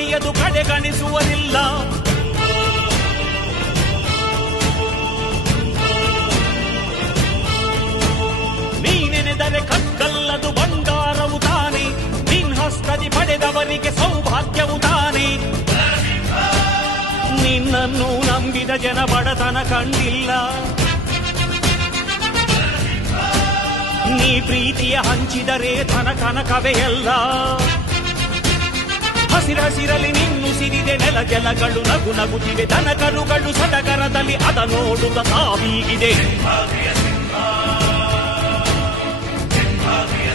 ನುಡಿಯದು ಕಡೆಗಣಿಸುವುದಿಲ್ಲ. ನೀನೆನೆದರೆ ಕಗ್ಗಲ್ಲದು ಬಂಗಾರವು ತಾನೆ, ನಿನ್ಹಸ್ತದಿ ಪಡೆದವರಿಗೆ ಸೌಭಾಗ್ಯವು ತಾನೆ. ನಿನ್ನನ್ನು ನಂಬಿದ ಜನ ಬಡತನ ಕಂಡಿಲ್ಲ. ನೀ ಪ್ರೀತಿಯ ಹಂಚಿದರೆ ಧನ ಕನಕವೇ ಎಲ್ಲ. ಹಸಿರಸಿರಲಿ ನಿನ್ನುಸಿರಿದೆ ನೆಲ ಜಲಗಳು ನಗು ನಗುತ್ತಿವೆ, ದನ ಕರುಗಳು ಸಡಗರದಲ್ಲಿ ಅದ ನೋಡುತ್ತ ತಾವೀಗಿದೆ.